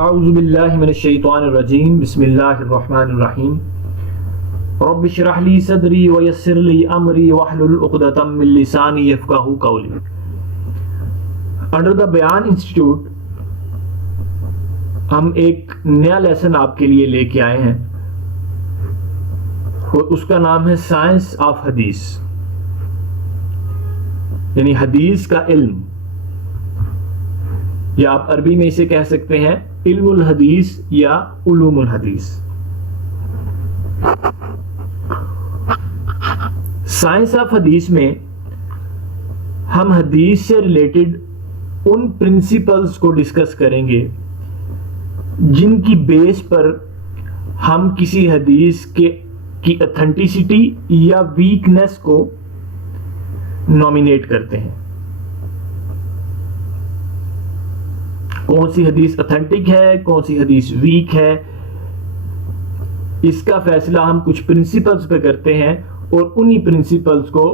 اعوذ باللہ من الشیطان الرجیم بسم اللہ الرحمن الرحیم رب اشرح لی صدری ویسر لی امری واحلل عقدۃ من لسانی یفقہوا قولی۔ انڈر دا بیان انسٹیٹیوٹ ہم ایک نیا لیسن آپ کے لیے لے کے آئے ہیں اور اس کا نام ہے سائنس آف حدیث، یعنی حدیث کا علم، یا آپ عربی میں اسے کہہ سکتے ہیں علم الحدیث یا علوم الحدیث۔ سائنس آف حدیث میں ہم حدیث سے ریلیٹڈ ان پرنسپلز کو ڈسکس کریں گے جن کی بیس پر ہم کسی حدیث کی اتھینٹسٹی یا ویکنیس کو نومینیٹ کرتے ہیں۔ کون سی حدیث اتھینٹک ہے، کون سی حدیث ویک ہے، اس کا فیصلہ ہم کچھ پرنسپلز پہ کرتے ہیں اور انہی پرنسپلز کو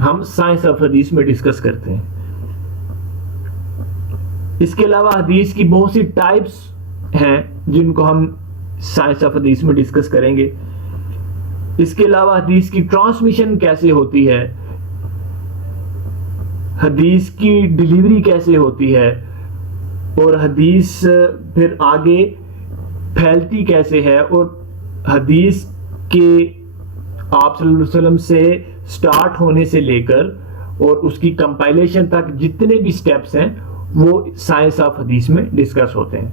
ہم سائنس آف حدیث میں ڈسکس کرتے ہیں۔ اس کے علاوہ حدیث کی بہت سی ٹائپس ہیں جن کو ہم سائنس آف حدیث میں ڈسکس کریں گے۔ اس کے علاوہ حدیث کی ٹرانسمیشن کیسے ہوتی ہے، حدیث کی ڈیلیوری کیسے ہوتی ہے، اور حدیث پھر آگے پھیلتی کیسے ہے، اور حدیث کے آپ صلی اللہ علیہ وسلم سے سٹارٹ ہونے سے لے کر اور اس کی کمپائلیشن تک جتنے بھی سٹیپس ہیں وہ سائنس آف حدیث میں ڈسکس ہوتے ہیں۔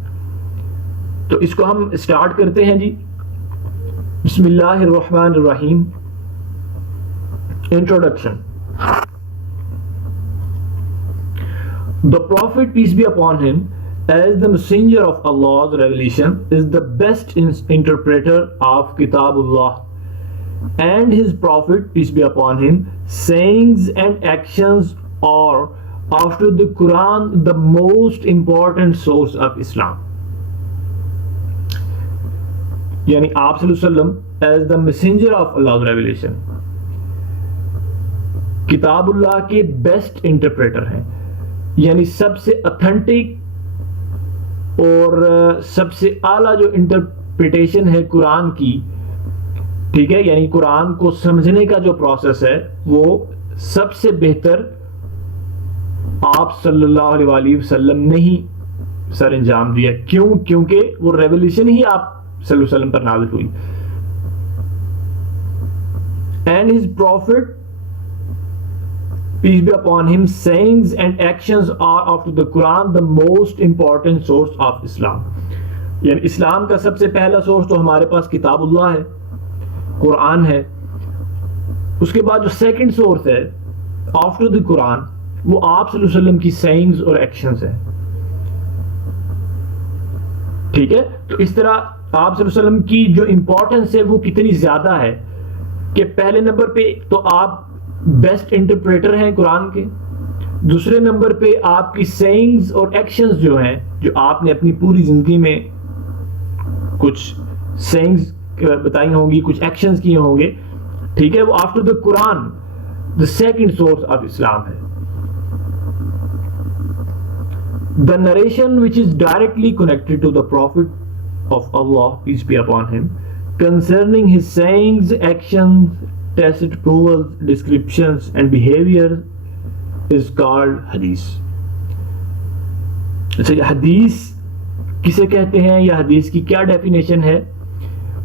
تو اس کو ہم سٹارٹ کرتے ہیں جی۔ بسم اللہ الرحمن الرحیم۔ Introduction. The Prophet, peace be upon him, as the messenger of Allah's revelation, is the best interpreter of Kitabullah, and his Prophet, peace be upon him, sayings and actions are, after the Quran, the most important source of Islam. یعنی آپ صلی اللہ علیہ وسلم as the messenger of Allah's revelation کتاب اللہ کے best interpreter ہیں، یعنی سب سے اتھینٹک اور سب سے اعلیٰ جو انٹرپریٹیشن ہے قرآن کی، ٹھیک ہے، یعنی قرآن کو سمجھنے کا جو پروسیس ہے وہ سب سے بہتر آپ صلی اللہ علیہ وآلہ وسلم نے ہی سر انجام دیا۔ کیوں؟ کیونکہ وہ ریولیوشن ہی آپ صلی اللہ علیہ وسلم پر نازل ہوئی۔ And his prophet, peace be upon him, sayings and actions are after the Quran the most important source of Islam. یعنی اسلام کا سب سے پہلا سورس تو ہمارے پاس کتاب اللہ ہے، قرآن ہے۔ اس کے بعد جو سیکنڈ سورس ہے آفٹر دی قرآن وہ آپ صلی اللہ علیہ وسلم کی سینگز اور ایکشنز ہیں، ٹھیک ہے۔ تو اس طرح آپ صلی اللہ علیہ وسلم کی جو امپورٹنس ہے وہ کتنی زیادہ ہے کہ پہلے نمبر پہ تو آپ بیسٹ انٹرپریٹر ہیں قرآن کے، دوسرے نمبر پہ آپ کی سینگز اور ایکشنز جو ہیں، جو آپ نے اپنی پوری زندگی میں کچھ سینگز بتائی ہوں گی، کچھ ایکشنز کیے ہوں گے، ٹھیک ہے، وہ after the Quran the second source of Islam ہے۔ The narration which is directly connected to the Prophet of Allah, peace be upon him, concerning his sayings, actions, tacit approvals, descriptions and behavior is called hadith. اچھا، حدیث کسے کہتے ہیں یا حدیث کی کیا ڈیفینیشن ہے؟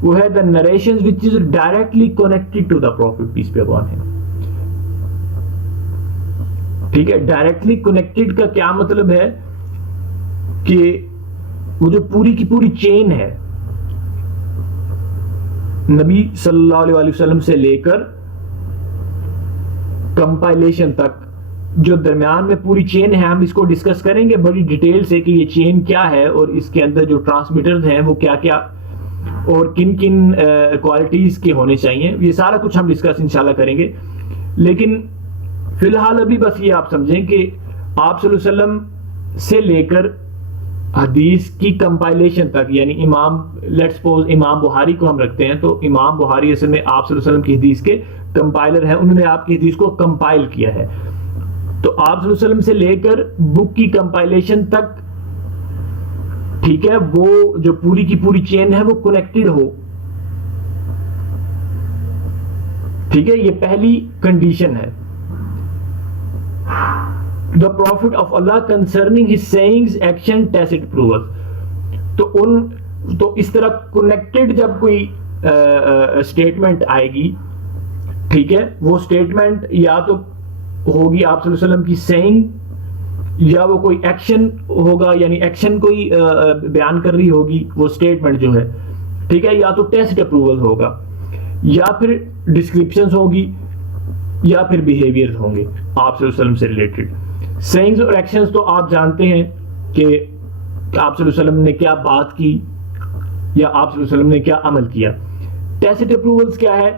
وہ ہے the narrations which is directly connected to the Prophet, peace be upon him. ٹھیک ہے، ڈائریکٹلی کنیکٹڈ کا کیا مطلب ہے کہ وہ جو پوری کی پوری چین ہے نبی صلی اللہ علیہ وسلم سے لے کر کمپائلیشن تک، جو درمیان میں پوری چین ہے، ہم اس کو ڈسکس کریں گے بڑی ڈیٹیل سے کہ یہ چین کیا ہے اور اس کے اندر جو ٹرانسمیٹرز ہیں وہ کیا کیا اور کن کن کوالٹیز کے ہونے چاہیے، یہ سارا کچھ ہم ڈسکس انشاءاللہ کریں گے۔ لیکن فی الحال ابھی بس یہ آپ سمجھیں کہ آپ صلی اللہ علیہ وسلم سے لے کر حدیث کی کمپائلیشن تک، یعنی امام، لیٹ سپوز امام بخاری کو ہم رکھتے ہیں، تو امام بخاری اصل میں آپ صلی اللہ علیہ وسلم کی حدیث کے کمپائلر ہیں، انہوں نے آپ کی حدیث کو کمپائل کیا ہے۔ تو آپ صلی اللہ علیہ وسلم سے لے کر بک کی کمپائلیشن تک ٹھیک ہے، وہ جو پوری کی پوری چین ہے وہ کنیکٹڈ ہو. ٹھیک ہے، یہ پہلی کنڈیشن ہے. The Prophet of Allah concerning his sayings, action, tacit approval. تو اس طرح کنیکٹڈ جب کوئی اسٹیٹمنٹ آئے گی، ٹھیک ہے، وہ اسٹیٹمنٹ یا تو ہوگی آپ صلی اللہ علیہ وسلم کی سینگ، یا وہ کوئی ایکشن ہوگا، یعنی ایکشن کوئی بیان کر رہی ہوگی وہ اسٹیٹمنٹ جو ہے، ٹھیک ہے، یا تو ٹیسٹ اپروول ہوگا، یا پھر ڈسکرپشنز ہوگی، یا پھر بیہیویئر ہوں گے آپ صلی اللہ علیہ وسلم سے ریلیٹڈ. سینگز اور ایکشنز تو آپ جانتے ہیں کہ آپ صلی اللہ علیہ وسلم نے کیا بات کی یا آپ صلی اللہ علیہ وسلم نے کیا عمل کیا. ٹیسٹ اپروولز کیا ہے؟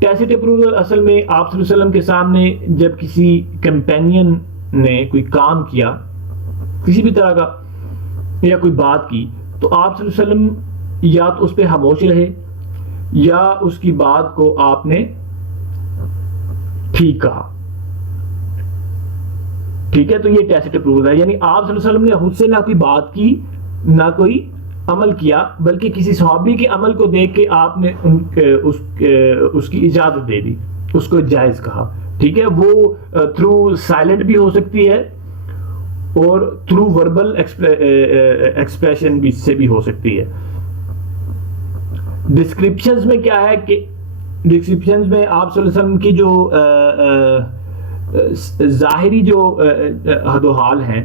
ٹیسٹ اپروول اصل میں آپ صلی اللہ علیہ وسلم کے سامنے جب کسی کمپینین نے کوئی کام کیا کسی بھی طرح کا یا کوئی بات کی، تو آپ صلی اللہ علیہ وسلم یا تو اس پہ خاموش رہے یا اس کی بات کو آپ نے ٹھیک کہا. ٹھیک ہے، تو یہ ٹیسٹ اپروول ہے، یعنی آپ صلی اللہ علیہ وسلم نے خود سے نہ کوئی بات کی نہ کوئی عمل کیا، بلکہ کسی صحابی کے عمل کو دیکھ کے آپ نے اس کی اجازت دے دی، اس کو جائز کہا. ٹھیک ہے، وہ تھرو سائلنٹ بھی ہو سکتی ہے اور تھرو وربل ایکسپریشن بھی سے بھی ہو سکتی ہے. ڈسکرپشنز میں کیا ہے کہ ڈسکرپشنز میں آپ صلی اللہ علیہ وسلم کی جو ظاہری جو حد و حال ہیں،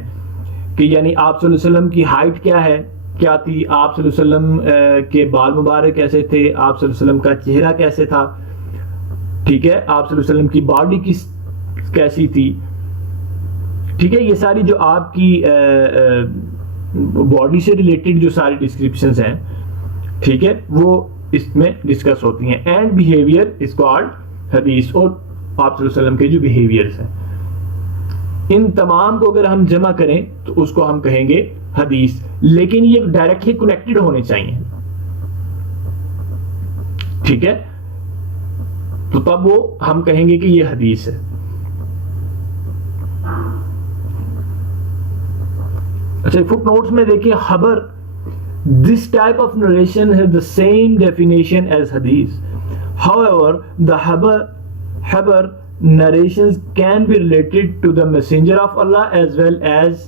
کہ یعنی آپ صلی اللہ علیہ وسلم کی ہائٹ کیا تھی، آپ صلی اللہ علیہ وسلم کے بال مبارک کیسے تھے، آپ صلی اللہ علیہ وسلم کا چہرہ کیسے تھا، ٹھیک ہے، آپ صلی اللہ علیہ وسلم کی باڈی کیسی تھی. ٹھیک ہے، یہ ساری جو آپ کی باڈی سے ریلیٹڈ جو ساری ڈسکرپشنز ہیں، ٹھیک ہے، وہ اس میں ڈسکس ہوتی ہیں. اینڈ بیہیویئر از کالڈ حدیث، اور آپ صلی اللہ علیہ وسلم کے جو بیہیویئرز ہیں، ان تمام کو اگر ہم جمع کریں تو اس کو ہم کہیں گے حدیث. لیکن یہ ڈائریکٹلی کنیکٹڈ ہونے چاہیے، ٹھیک ہے، تو تب وہ ہم کہیں گے کہ یہ حدیث ہے. اچھا، فٹ نوٹس میں دیکھیے خبر. This type of narration has the same definition as hadith. However, the khabar narrations can be related to the messenger of Allah as well as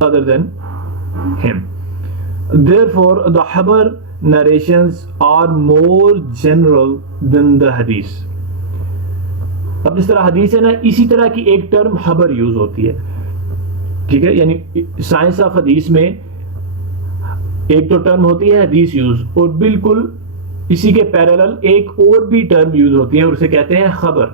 other than him. Therefore, the khabar narrations are more general than the hadith. اب جس طرح حدیث ہے نا، اسی طرح کی ایک ٹرم خبر یوز ہوتی ہے. ٹھیک ہے، یعنی سائنس آف حدیث میں ایک تو ٹرم ہوتی ہے حدیث یوز، اور بالکل اسی کے پیرالل ایک اور بھی ٹرم یوز ہوتی ہے اور اسے کہتے ہیں خبر.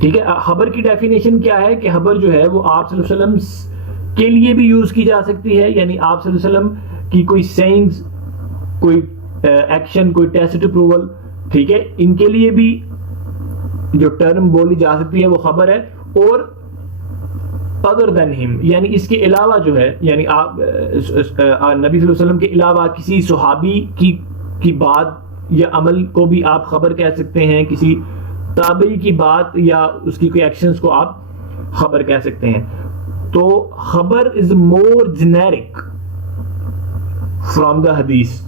ٹھیک ہے، خبر کی ڈیفینیشن کیا ہے کہ خبر جو ہے وہ آپ صلی اللہ علیہ وسلم کے لیے بھی یوز کی جا سکتی ہے، یعنی آپ صلی اللہ علیہ وسلم کی کوئی سینگز، کوئی ایکشن، کوئی ٹیسٹ اپروول، ٹھیک ہے، ان کے لیے بھی جو ٹرم بولی جا سکتی ہے وہ خبر ہے. اور other than him، یعنی اس کے علاوہ جو ہے، یعنی آپ نبی صلی اللہ علیہ وسلم کے علاوہ کسی صحابی کی بات یا عمل کو بھی آپ خبر کہہ سکتے ہیں، کسی تابعی کی بات یا اس کی کوئی ایکشنز کو آپ خبر کہہ سکتے ہیں. تو خبر از مور جنیرک فرام دا حدیث.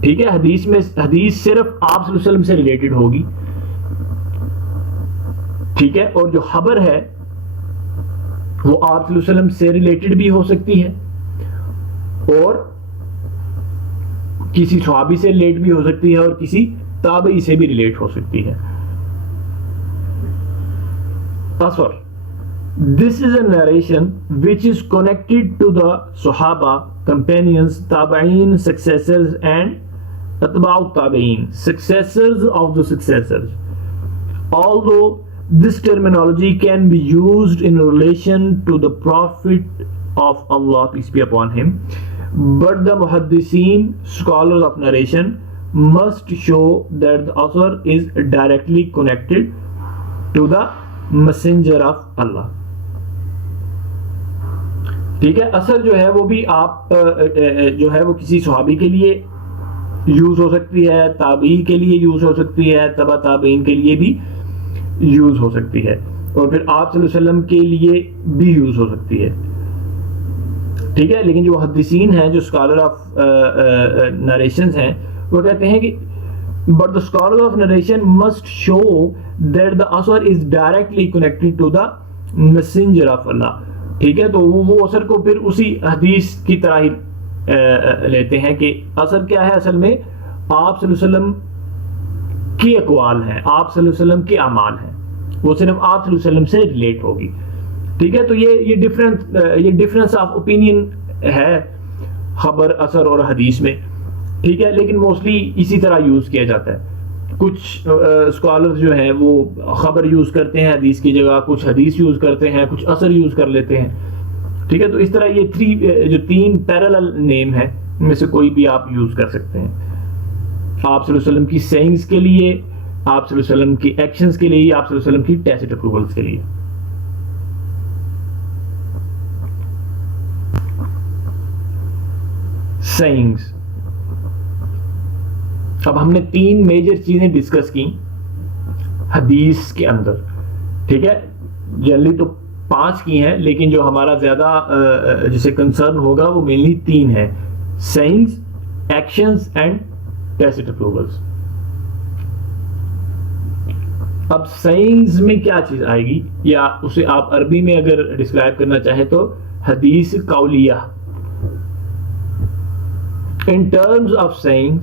ٹھیک ہے، حدیث صرف آپ صلی اللہ علیہ وسلم سے ریلیٹڈ ہوگی، ٹھیک ہے، اور جو خبر ہے وہ آپ صلی اللہ علیہ وسلم سے ریلیٹڈ بھی ہو سکتی ہے اور کسی صحابی سے ریلیٹ بھی ہو سکتی ہے اور کسی تابعی سے بھی ریلیٹ ہو سکتی ہے. اثر. This is a narration which is connected to the Sahaba, companions, tabi'in, successors and atba'u tabi'in, successors of the successors. Although this terminology can be used in relation to the Prophet of Allah, peace be upon him, but the muhaddiseen, scholars of narration, must show that the author is directly connected to the messenger of Allah. ٹھیک ہے، اثر جو ہے وہ بھی آپ جو ہے وہ کسی صحابی کے لیے یوز ہو سکتی ہے، تابعی کے لیے یوز ہو سکتی ہے، تبع تابعین کے لیے بھی یوز ہو سکتی ہے، اور پھر آپ صلی اللہ علیہ وسلم کے لیے بھی یوز ہو سکتی ہے. ٹھیک ہے. لیکن جو محدثین ہیں, جو اسکالر آف نریشنز ہیں, وہ کہتے ہیں کہ but the scholar of narration must show that the asar is directly connected to the messenger of Allah. ٹھیک ہے, تو وہ اثر کو پھر اسی حدیث کی طرح ہی لیتے ہیں کہ اثر کیا ہے, اصل میں آپ صلی اللہ علیہ وسلم کے اقوال ہیں, آپ صلی اللہ علیہ وسلم کے اعمال ہیں, وہ صرف آپ صلی اللہ علیہ وسلم سے ریلیٹ ہوگی. ٹھیک ہے, تو یہ ڈفرینس آف اوپینین ہے خبر, اثر اور حدیث میں. ٹھیک ہے, لیکن موسٹلی اسی طرح یوز کیا جاتا ہے. کچھ اسکالرز جو ہیں وہ خبر یوز کرتے ہیں حدیث کی جگہ, کچھ حدیث یوز کرتے ہیں, کچھ اثر یوز کر لیتے ہیں. ٹھیک ہے, تو اس طرح یہ تین پیرالل نیم ہیں, ان میں سے کوئی بھی آپ یوز کر سکتے ہیں. آپ صلی اللہ علیہ وسلم کی سینگز کے لیے, آپ صلی اللہ علیہ وسلم کی ایکشنز کے لیے, آپ صلی اللہ علیہ وسلم کی ٹیسٹ اپروولز کے لیے. سینگز. اب ہم نے تین میجر چیزیں ڈسکس کی حدیث کے اندر. ٹھیک ہے, جنرلی تو 5 کی ہیں, لیکن جو ہمارا زیادہ جسے کنسرن ہوگا وہ مینلی 3 ہے: sayings, actions and test approvals. اب سینگز میں کیا چیز آئے گی, یا اسے آپ عربی میں اگر ڈسکرائب کرنا چاہیں تو حدیث قولیہ. In terms of sayings,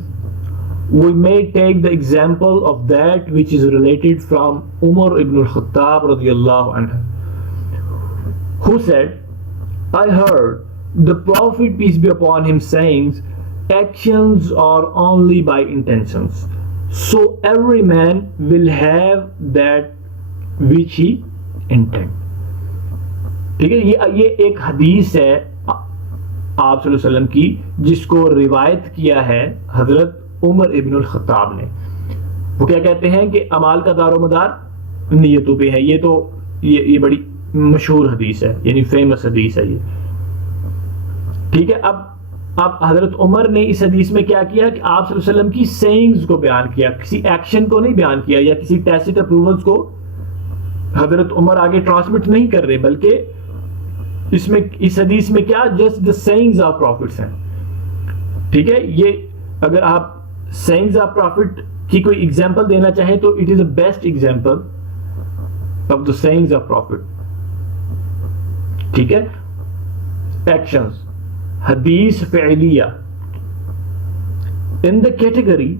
we may take the example of that which is related from Umar ibn al-Khattab radiyallahu anhu, who said, I heard the Prophet peace be upon him saying, actions are only by intentions, so every man will have that which he intend. ٹھیک ہے, یہ ایک حدیث ہے آپ صلی اللہ علیہ وسلم کی, جس کو روایت کیا ہے حضرت عمر ابن الخطاب نے. وہ کیا کہتے ہیں کہ اعمال کا دار و مدار نیتوں پہ ہے. یہ بڑی مشہور حدیث ہے, یعنی فیمس حدیث ہے یہ. ٹھیک ہے, اب حضرت عمر نے اس حدیث میں کیا کیا کہ آپ صلی اللہ علیہ وسلم کی سینگز کو بیان کیا, کسی ایکشن کو نہیں بیان کیا, یا کسی ٹیسٹ اپروولز کو حضرت عمر آگے ٹرانسمٹ نہیں کر رہے, بلکہ اس حدیث میں کیا, just the sayings of prophets ہیں. ٹھیک ہے, یہ اگر آپ سینگز آف پروفٹ کی کوئی ایگزامپل دینا چاہیں تو it is a best example of the sayings of prophet. ٹھیک ہے, ایکشنز, حدیث فعلیہ. In the category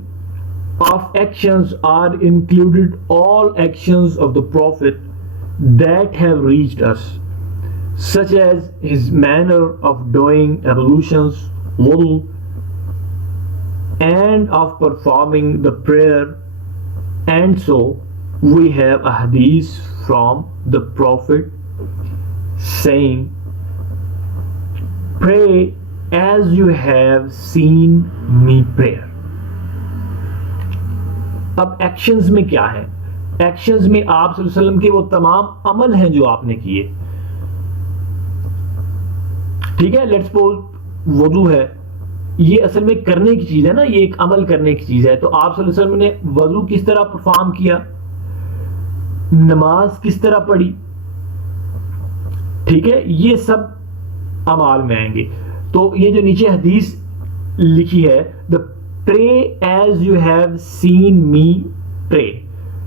of actions are included all actions of the Prophet that have reached us, such as his manner of doing ablutions, wudu, and of performing the prayer. And so we have a hadith from the Prophet saying, pray as you have seen me pray. اب actions میں کیا ہے, actions میں آپ صلی اللہ علیہ وسلم کے وہ تمام عمل ہیں جو آپ نے کیے. ٹھیک ہے, لیٹس سپوز وضو ہے, یہ اصل میں کرنے کی چیز ہے نا, یہ ایک عمل کرنے کی چیز ہے. تو آپ صلی اللہ علیہ وسلم نے وضو کس طرح پرفارم کیا, نماز کس طرح پڑھی. ٹھیک ہے, یہ سب اعمال میں آئیں گے. تو یہ جو نیچے حدیث لکھی ہے, the pray as you have seen me pray,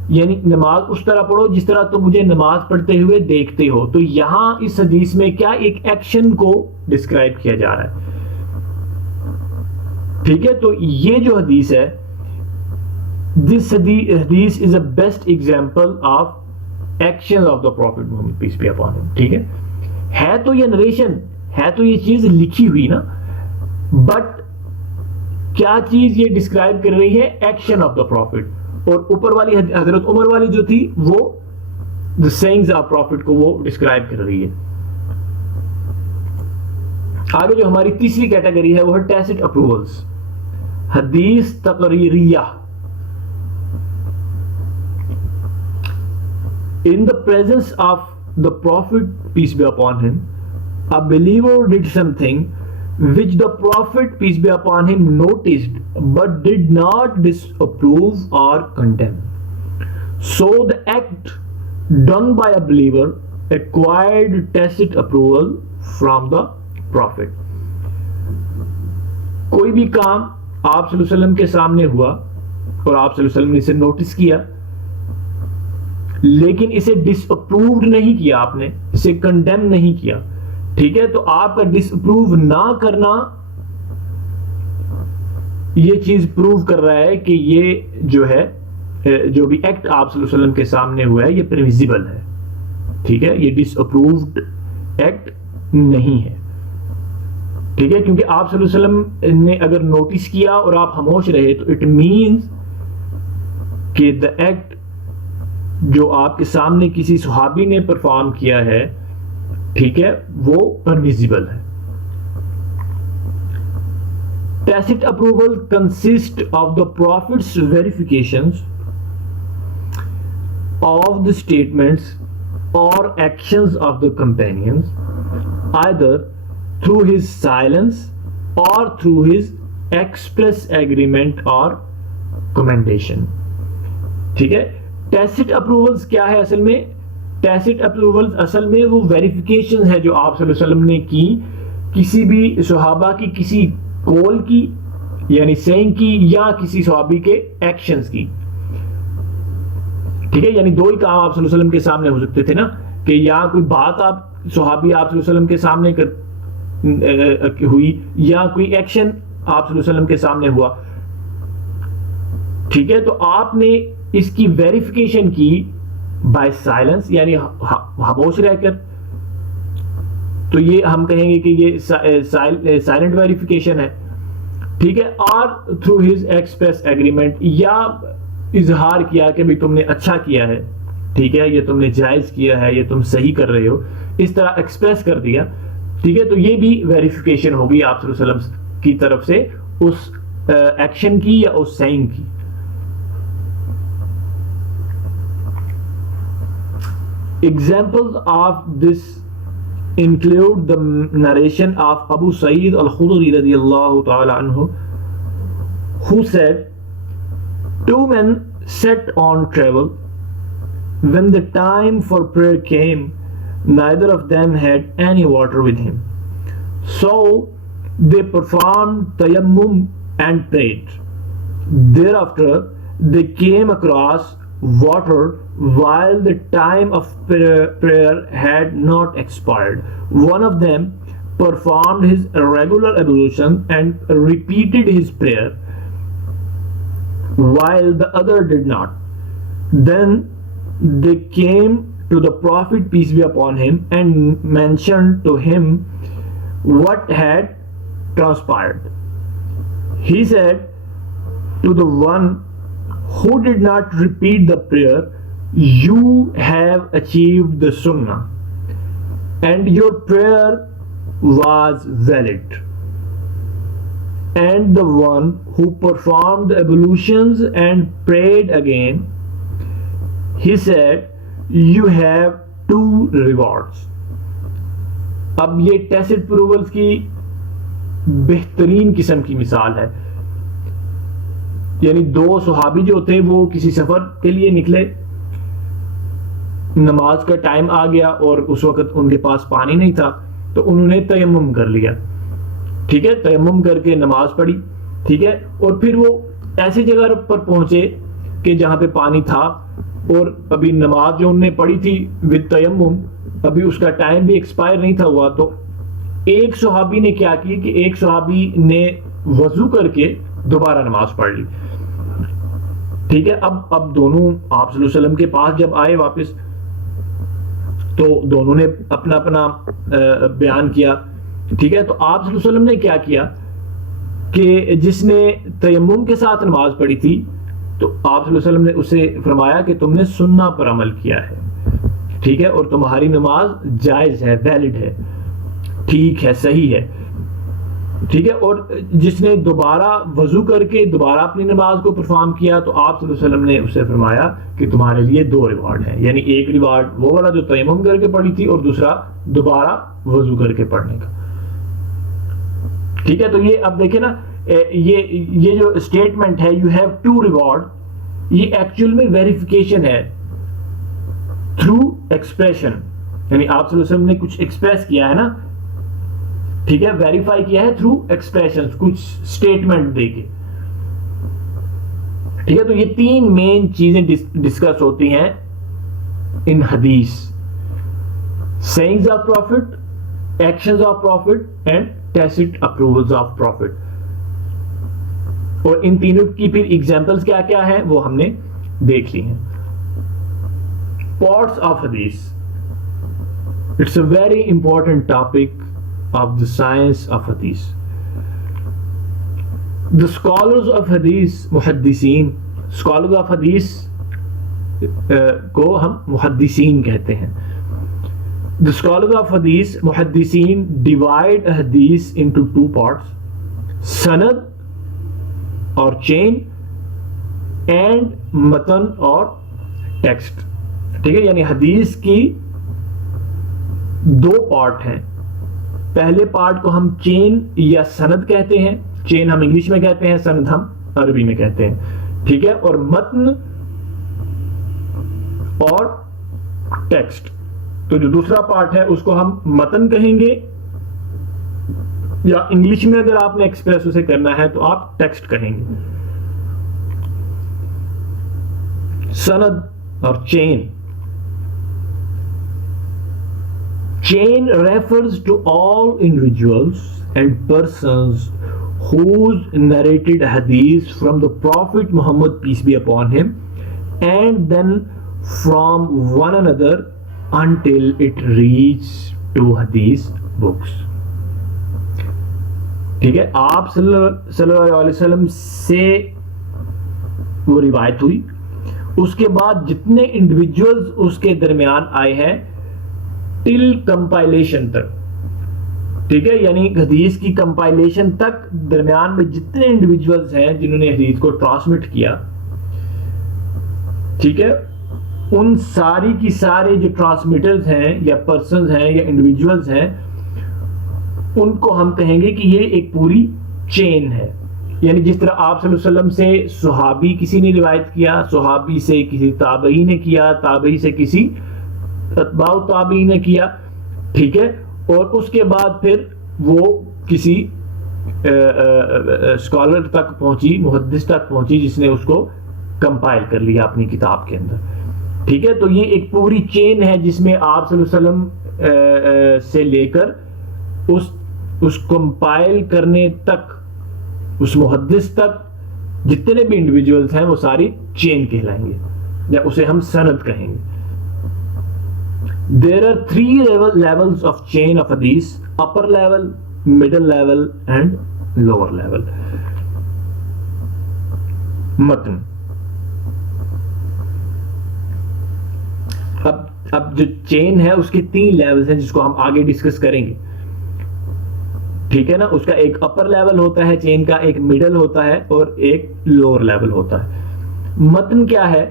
یعنی نماز اس طرح پڑھو جس طرح تم مجھے نماز پڑھتے ہوئے دیکھتے ہو. تو یہاں اس حدیث میں کیا, ایک ایکشن کو ڈسکرائب کیا جا رہا ہے. ٹھیک ہے, تو یہ جو حدیث ہے, this hadith is a best example of actions of the Prophet Muhammad peace be upon him. ٹھیک ہے تو یہ نریشن ہے, تو یہ چیز لکھی ہوئی نا, بٹ کیا چیز یہ ڈسکرائب کر رہی ہے, ایکشن آف دا پروفٹ. اور اوپر والی حضرت عمر والی جو تھی وہ the sayings of prophet کو وہ ڈسکرائب کر رہی ہے. آگے جو ہماری تیسری کیٹیگری ہے وہ ہے ٹیسٹ اپروولز, حدیث تقریریہ. In the presence of the prophet peace be upon him, a believer did something which the prophet peace be upon him noticed but did not disapprove or condemn. So the act done by a believer acquired tacit approval from the prophet. کوئی بھی کام آپ صلی اللہ علیہ وسلم کے سامنے ہوا اور آپ صلی اللہ علیہ وسلم نے اسے نوٹس کیا لیکن اسے ڈس اپرووڈ نہیں کیا، آپ نے اسے کنڈیم نہیں کیا، ٹھیک ہے، تو آپ کا ڈس اپروو نہ کرنا یہ چیز پروو کر رہا ہے کہ یہ جو ہے جو بھی ایکٹ آپ صلی اللہ علیہ وسلم کے سامنے ہوا ہے یہ پرمیزیبل ہے، ٹھیک ہے، یہ ڈس اپرووڈ ایکٹ نہیں ہے، ٹھیک ہے، کیونکہ آپ صلی اللہ علیہ وسلم نے اگر نوٹس کیا اور آپ خاموش رہے تو اٹ مینز کہ دا ایکٹ جو آپ کے سامنے کسی صحابی نے پرفارم کیا ہے، ٹھیک ہے، وہ پرمیزیبل ہے. Tacit approval consists of the Prophet's verifications of the statements or actions of the companions, either through his silence or through his express agreement or commendation. ٹھیک ہے، ٹیسٹ اپروولز کیا ہے اصل میں؟ ٹیسٹ اپروولز اصل میں وہ ویریفیکیشن ہے جو آپ صلی اللہ علیہ وسلم نے کی کسی بھی صحابہ کی کسی قول کی یعنی سینگ کی یا کسی صحابی کے ایکشنز کی، ٹھیک ہے، یعنی دو ہی کام آپ صلی اللہ علیہ وسلم کے سامنے ہو سکتے تھے نا، کہ یا کوئی بات آپ صحابی آپ صلی اللہ علیہ وسلم کے سامنے ہوئی یا کوئی ایکشن آپ صلی اللہ علیہ وسلم کے سامنے ہوا، ٹھیک ہے، تو آپ نے اس کی ویریفیکیشن کی بائی سائلنس یعنی خاموش رہ کر، تو یہ ہم کہیں گے کہ یہ سائلنٹ ویریفیکیشن ہے، ٹھیک ہے، اور تھرو ہز ایکسپریس ایگریمنٹ یا اظہار کیا کہ بھی تم نے اچھا کیا ہے، ٹھیک ہے، یہ تم نے جائز کیا ہے، یہ تم صحیح کر رہے ہو، اس طرح ایکسپریس کر دیا، ٹھیک ہے، تو یہ بھی ویریفیکیشن ہوگی آپ صلی اللہ علیہ وسلم کی طرف سے اس ایکشن کی یا اس سینگ کی. Examples of this include the narration of Abu Sa'id al-Khudri radiyallahu ta'ala anhu, who said, "Two men set on travel. When the time for prayer came, neither of them had any water with him. So they performed tayammum and prayed. Thereafter they came across water while the time of prayer had not expired. One of them performed his regular ablution and repeated his prayer, while the other did not. Then they came to the Prophet, peace be upon him, and mentioned to him what had transpired. He said to the one who did not repeat the prayer, you have achieved the sunnah and your prayer was valid. And the one who performed the ablutions and prayed again, he said, you have two rewards. اب یہ test پروولز کی بہترین قسم کی مثال ہے، یعنی دو صحابی جو تھے وہ کسی سفر کے لیے نکلے، نماز کا ٹائم آ گیا اور اس وقت ان کے پاس پانی نہیں تھا تو انہوں نے تیمم کر لیا، ٹھیک ہے، تیمم کر کے نماز پڑھی، ٹھیک ہے، اور پھر وہ ایسی جگہ پر پہنچے کہ جہاں پہ پانی تھا اور ابھی نماز جو انہوں نے پڑھی تھی وتھ تیمم ابھی اس کا ٹائم بھی ایکسپائر نہیں تھا ہوا، تو ایک صحابی نے کیا کی کہ ایک صحابی نے وضو کر کے دوبارہ نماز پڑھ لی، ٹھیک ہے، اب دونوں آپ صلی اللہ علیہ وسلم کے پاس جب آئے واپس تو دونوں نے اپنا اپنا بیان کیا، ٹھیک ہے، تو آپ صلی اللہ علیہ وسلم نے کیا کیا کہ جس نے تیمم کے ساتھ نماز پڑھی تھی تو آپ صلی اللہ علیہ وسلم نے اسے فرمایا کہ تم نے سنہ پر عمل کیا ہے، ٹھیک ہے، اور تمہاری نماز جائز ہے، ویلڈ ہے، ٹھیک ہے، صحیح ہے، ٹھیک ہے، اور جس نے دوبارہ وضو کر کے دوبارہ اپنی نماز کو پرفارم کیا تو آپ صلی اللہ علیہ وسلم نے اسے فرمایا کہ تمہارے لیے دو ریوارڈ ہیں، یعنی ایک ریوارڈ وہ والا جو تیمم کر کے پڑھی تھی اور دوسرا دوبارہ وضو کر کے پڑھنے کا، ٹھیک ہے. تو یہ اب دیکھیں نا یہ جو اسٹیٹمنٹ ہے یو ہیو ٹو ریوارڈ، یہ ایکچوئل میں ویریفیکیشن ہے تھرو ایکسپریشن، یعنی آپ صلی اللہ علیہ وسلم نے کچھ ایکسپریس کیا ہے نا، ٹھیک ہے, ویریفائی کیا ہے تھرو ایکسپریشن, کچھ اسٹیٹمنٹ دے کے. ٹھیک ہے, تو یہ تین مین چیزیں ڈسکس ہوتی ہیں ان حدیث: sayings of prophet, actions of prophet and tacit approvals of prophet. اور ان تینوں کی پھر ایگزامپلس کیا کیا ہیں وہ ہم نے دیکھ لی ہیں. Parts of hadith. It's a very important topic of the science of hadith. The scholars of hadith, محدثین, scholars of hadith کو ہم محدثین کہتے ہیں. The scholars of hadith, محدثین, divide a hadith into two parts: سند اور چین, and متن اور ٹیکسٹ. ٹھیک ہے, یعنی حدیث کی دو پارٹ ہیں. پہلے پارٹ کو ہم چین یا سند کہتے ہیں. چین ہم انگلش میں کہتے ہیں, سند ہم عربی میں کہتے ہیں. ٹھیک ہے, اور متن اور ٹیکسٹ, تو جو دوسرا پارٹ ہے اس کو ہم متن کہیں گے, یا انگلش میں اگر آپ نے ایکسپریس اسے کرنا ہے تو آپ ٹیکسٹ کہیں گے. سند اور چین. Chain refers to all individuals and persons whose narrated hadith from the Prophet Muhammad, peace be upon him, and then from one another until it reaches to hadith books. ٹھیک ہے, آپ صلی اللہ علیہ وسلم سے وہ روایت ہوئی, اس کے بعد جتنے انڈیویجولز اس کے درمیان آئے ہیں ٹل کمپائلیشن تک. ٹھیک ہے, یعنی حدیث کی کمپائلیشن تک درمیان میں جتنے انڈیویجولز ہیں جنہوں نے حدیث کو ٹرانسمٹ کیا, ٹھیک ہے, ان ساری کی سارے جو ٹرانسمیٹرز ہیں یا پرسنز ہیں یا انڈیویجولز ہیں, ان کو ہم کہیں گے کہ یہ ایک پوری چین ہے. یعنی جس طرح آپ صلی اللہ علیہ وسلم سے صحابی کسی نے روایت کیا, صحابی سے کسی تابعی نے کیا, تابعی سے کسی اتباع تابعی نے کیا, ٹھیک ہے, اور اس کے بعد پھر وہ کسی اسکالر تک پہنچی, محدث تک پہنچی, جس نے اس کو کمپائل کر لیا اپنی کتاب کے اندر. ٹھیک ہے, تو یہ ایک پوری چین ہے جس میں آپ صلی اللہ علیہ وسلم سے لے کر اس کمپائل کرنے تک, اس محدث تک جتنے بھی انڈیویجولز ہیں وہ ساری چین کہلائیں گے, یا اسے ہم سند کہیں گے. There are three levels of chain of hadith: upper level, middle level and lower level. متن. اب جو چین ہے اس کے تین لیولز ہیں جس کو ہم آگے ڈسکس کریں گے. ٹھیک ہے نا, اس کا ایک اپر لیول ہوتا ہے چین کا, ایک مڈل ہوتا ہے اور ایک لوور لیول ہوتا ہے. متن کیا ہے؟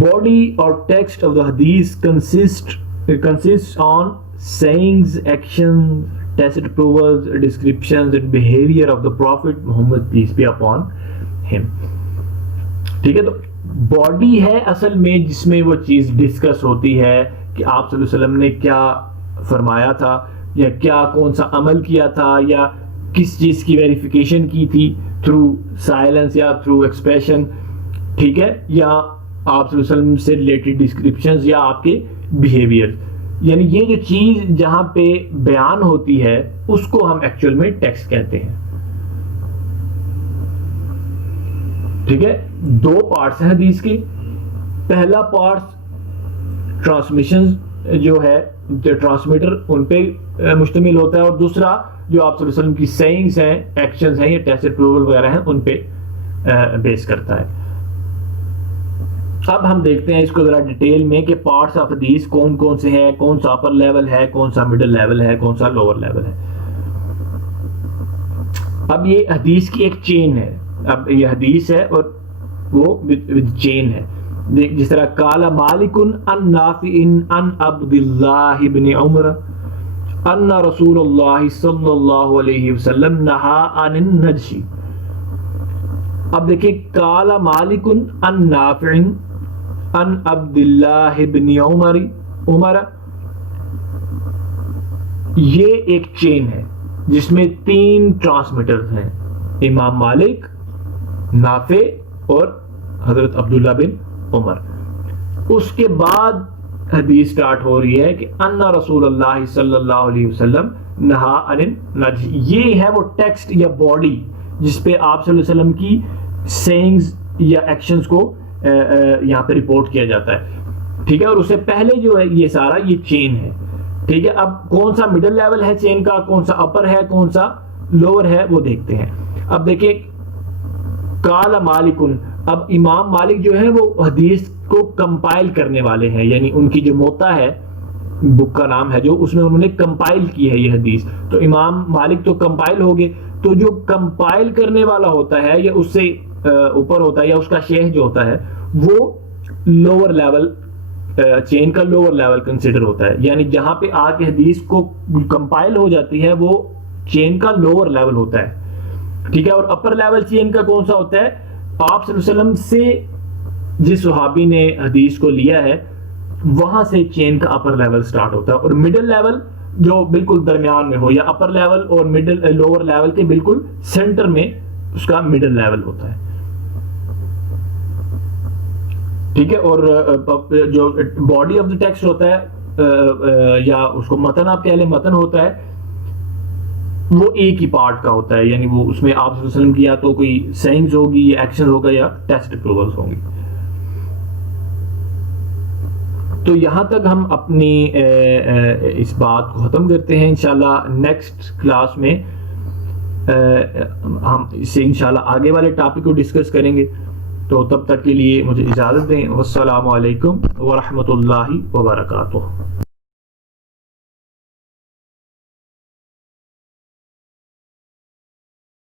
Body or text of the hadith consists on sayings, actions, tacit approvals, descriptions and behavior of the Prophet Muhammad, peace be upon him. ٹھیک ہے, تو باڈی ہے اصل میں جس میں وہ چیز ڈسکس ہوتی ہے کہ آپ صلی اللہ علیہ وسلم نے کیا فرمایا تھا, یا کیا کون سا عمل کیا تھا, یا کس چیز کی ویریفیکیشن کی تھی تھرو سائلنس یا تھرو ایکسپریشن. ٹھیک ہے, یا آپ صلی اللہ علیہ وسلم سے ریلیٹڈ ڈسکرپشنز یا آپ کے بیہیویئر. یعنی یہ جو چیز جہاں پہ بیان ہوتی ہے اس کو ہم ایکچوئل میں ٹیکسٹ کہتے ہیں. ٹھیک ہے, دو پارٹس ہیں حدیث کے. پہلا پارٹ ٹرانسمیشن جو ہے, جو ٹرانسمیٹر ان پہ مشتمل ہوتا ہے, اور دوسرا جو آپ صلی اللہ علیہ وسلم کی سیئنگز ہیں, ایکشنز ہیں یا ٹیسٹ اپروول وغیرہ ہیں ان پہ بیس کرتا ہے. اب ہم دیکھتے ہیں اس کو ذرا ڈیٹیل میں کہ پارٹس آف حدیث کون کون سے ہیں, کون سا اپر لیول ہے, کون سا مڈل لیول ہے, کون سا لوور لیول ہے. اب یہ حدیث کی ایک چین ہے. اب یہ حدیث ہے اور وہ ود چین ہے. جس طرح قال مالک عن نافع عن عبد اللہ بن عمر ان رسول اللہ صلی اللہ علیہ وسلم نہا عن النجش. اب دیکھیں, قال مالک عن نافع عن عبد اللہ بن عمر یہ ایک چین ہے جس میں 3 ٹرانسمیٹرز ہیں، امام مالک، نافع اور حضرت عبداللہ بن عمر. اس کے بعد حدیث سٹارٹ ہو رہی ہے کہ ان رسول اللہ صلی اللہ علیہ وسلم نہا عن النجش. یہ ہے وہ ٹیکسٹ یا باڈی جس پہ آپ صلی اللہ علیہ وسلم کی سینگز یا ایکشنز کو یہاں پہ رپورٹ کیا جاتا ہے. ٹھیک ہے، اور اس سے پہلے جو ہے یہ سارا یہ چین ہے. ٹھیک ہے، اب کون سا مڈل لیول ہے چین کا، کون سا اپر ہے، کون سا لوور ہے، وہ دیکھتے ہیں. اب دیکھیں قال مالکن، اب امام مالک جو ہے وہ حدیث کو کمپائل کرنے والے ہیں، یعنی ان کی جو موتا ہے بک کا نام ہے جو، اس میں انہوں نے کمپائل کی ہے یہ حدیث. تو امام مالک تو کمپائل ہو گئے، تو جو کمپائل کرنے والا ہوتا ہے یا اس سے اوپر ہوتا ہے یا اس کا شیخ جو ہوتا ہے وہ لوور لیول، چین کا لوور لیول کنسیڈر ہوتا ہے. یعنی جہاں پہ آ کے حدیث کو کمپائل ہو جاتی ہے وہ چین کا لوور لیول ہوتا ہے. ٹھیک ہے، اور اپر لیول چین کا کون سا ہوتا ہے؟ آپ صلی اللہ علیہ وسلم سے جس صحابی نے حدیث کو لیا ہے وہاں سے چین کا اپر لیول سٹارٹ ہوتا ہے. اور مڈل لیول جو بالکل درمیان میں ہو، یا اپر لیول اور مڈل لوور لیول کے بالکل سینٹر میں اس کا مڈل لیول ہوتا ہے. ٹھیک ہے، اور جو باڈی آف دا ٹیکسٹ ہوتا ہے یا اس کو متن آپ کہہ لیں، متن ہوتا ہے وہ ایک ہی پارٹ کا ہوتا ہے. یعنی وہ اس میں آپ صلی اللہ علیہ وسلم کی یا تو کوئی سینگز ہوگی یا ایکشن ہوگا یا ٹیکسٹ اپروولز ہوں گی. تو یہاں تک ہم اپنی اس بات کو ختم کرتے ہیں. انشاءاللہ نیکسٹ کلاس میں ہم اس سے انشاءاللہ آگے والے ٹاپک کو ڈسکس کریں گے. تو تب تک کے لیے مجھے اجازت دیں. والسلام علیکم ورحمۃ اللہ وبرکاتہ.